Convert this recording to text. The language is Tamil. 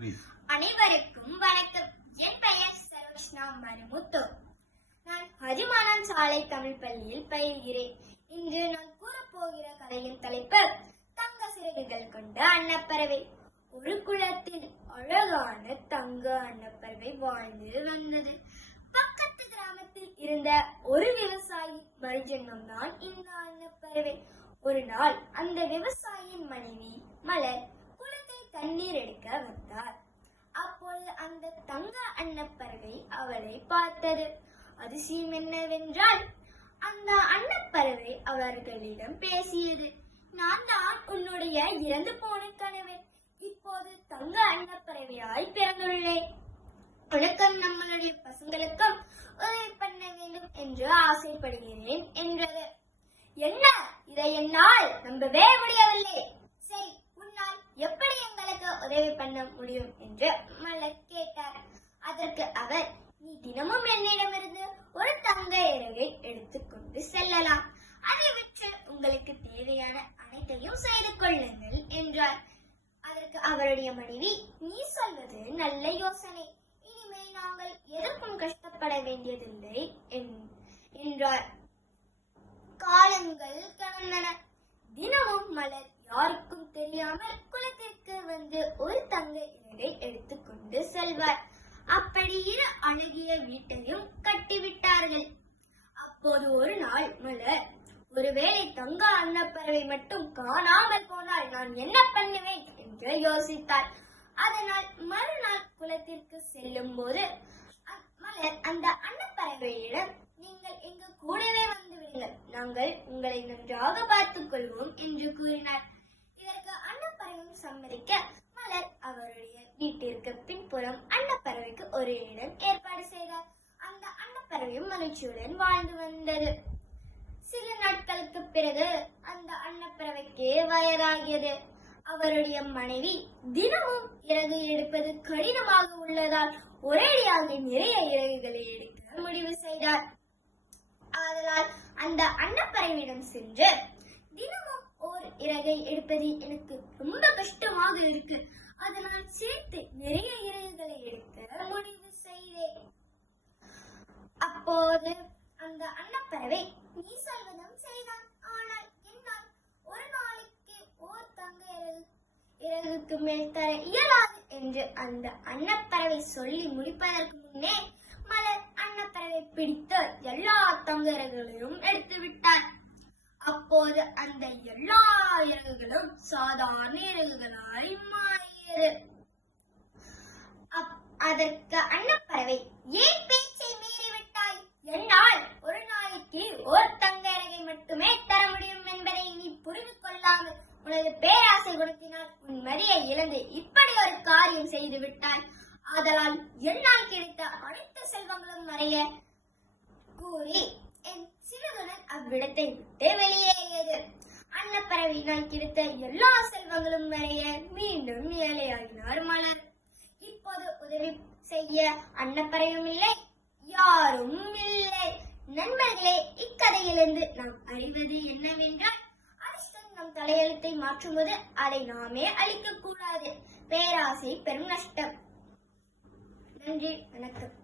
அனைவருக்கும் வணக்கம். என் பெயர் சரோஜ்னா மருமுத்து. நான் ஹரிமானன் சாலை தமிழ் பள்ளியில் பயில்கிறேன். இன்று நான் கூறப்போகிற கதையின் தலைப்பு தங்க சிறகுகள் கொண்ட அன்னப்பறவை. ஒரு குளத்தில் அழகான தங்க அன்னப்பறவை வாழ்ந்து வந்தது. பக்கத்து கிராமத்தில் இருந்த ஒரு விவசாயி மறுஜென்மம் தான் இந்த அன்னப்பறவை. ஒரு நாள் அந்த விவசாயியின் மனைவி மலர் குளத்தில் தண்ணீர் எடுக்க வந்தார். அப்பொழுது அந்த தங்க அன்னப்பறவை அவளை பார்த்தது. அதிசயம் என்னவென்றால் அந்த அன்னப்பறவை அவர்களிடம் பேசியது. நான் தான் உன்னுடைய இறந்து போன கணவன். இப்போது தங்க அன்னப்பறவையாய் பிறந்துள்ளேன். உனக்கும் நம்மளுடைய பசங்களுக்கும் உதவி பண்ண வேண்டும் என்று ஆசைப்படுகிறேன் என்றது. என்ன, இதை என்னால் நம்பவே முடியவில்லை. சரி, உன்னால் எப்படி எங்களுக்கு உதவி பண்ண முடியும் என்று மலர் கேட்டார். அதற்கு அவர், நீ தினமும் என்னிடமிருந்து ஒரு தங்க இறகை எடுத்துக்கொண்டு செல்லலாம். அதை விற்று உங்களுக்கு தேவையான அனைத்தையும் செய்து கொள்ளுங்கள் என்றார். அதற்கு அவருடைய மனைவி, நீ சொல்வது நல்ல யோசனை. இனிமேல் நாங்கள் எதற்கும் கஷ்டப்பட வேண்டியதில்லை என்றார். காலங்கள் கடந்தன. தினமும் மலர் யாருக்கும் தெரியாமல் குளத்திற்கு வந்து ஒரு தங்க இறகை எடுத்துக்கொண்டு செல்வார். அப்படி இரு அழகிய வீட்டையும் கட்டிவிட்டார்கள். அப்போது ஒரு நாள் மலர், ஒருவேளை தங்க அன்னப்பறவை மட்டும் காணாமல் போனால் நான் என்ன பண்ணுவேன் என்று யோசித்தார். அதனால் மறுநாள் குளத்திற்கு செல்லும் போது மலர் அந்த அன்னப்பறவையிடம், நீங்கள் எங்க கூடவே வந்து விடுங்கள், நாங்கள் உங்களை நன்றாக பார்த்துக் கொள்வோம் என்று கூறினார். இதற்கு அன்னப்பறவையும் சம்மதிக்க மலர் அவருடைய வீட்டிற்கு பின்புறம் அன்னப்பறவைக்கு ஒரு இடம் ஏற்பாடு செய்தார். அந்த அன்னப்பறவையும் மகிழ்ச்சியுடன் வாழ்ந்து வந்தது. சில நாட்களுக்கு பிறகு அந்த அன்னப்பறவைக்கு வயதாகியது. அவருடைய மனைவி தினமும் இறகு எடுப்பது கடினமாக உள்ளதால் ஒரேடியாக நிறைய இறகுகளை எடுக்க முடிவு செய்தார். ஆதலால் அந்த அன்னப்பறவையிடம் சென்று, தினமும் ஓர் இறகை எடுப்பது எனக்கு ரொம்ப கஷ்டமாக இருக்கு. அதனால் சேர்த்து நிறைய இறகுகளை எடுக்க முடிவு செய்தேன். அப்போது அந்த அன்னப்பறவை, நீ சொல்வதும் செய்தான், ஆனால் என்னால் ஒரு நாளைக்கு ஓர் தங்க இறகுக்கு மேல் தர இயலாது என்று அந்த அன்னப்பறவை சொல்லி முடிப்பதற்கு முன்னே மலர் அன்னப்பறவை பிடித்து எல்லா தங்க இறகுகளையும் எடுத்து விட்டார். அப்போது அந்த எல்லா இறகுகளும் சாதாரண இறகுகளாய் மாறியது. அதற்கு அன்னப்பறவை, ஏன் பேச்சை மீறிவிட்டாய்? என்னால் ஒரு நாளைக்கு ஓர் தங்க இறகை மட்டுமே தர முடியும் என்பதை நீ புரிந்து கொள்ளாமல் உனது பேராசை குணத்தினால் உன் மதியை இழந்து இப்படி ஒரு காரியம் செய்து விட்டாய். ஆதலால் என்னால் கிடைத்த அனைத்து செல்வங்களும் மறைய கூறி என் சிறுவன் அவ்விடத்தை விட்டு வெளியேறியது. அன்னப்பறவையினால் கிடைத்த எல்லா செல்வங்களும் மறைய மீண்டும் ஏழையாகினார் மலர். இப்போது உதவி செய்ய அன்னப்பறவையும் இல்லை, யாரும் இல்லை. நண்பர்களே, இக்கதையிலிருந்து நாம் அறிவது என்னவென்றால், அதிர்ஷ்டம் நம் தலையெழுத்தை மாற்றும்போது அதை நாமே அழிக்க கூடாது. பேராசை பெரும் நஷ்டம். நன்றி, வணக்கம்.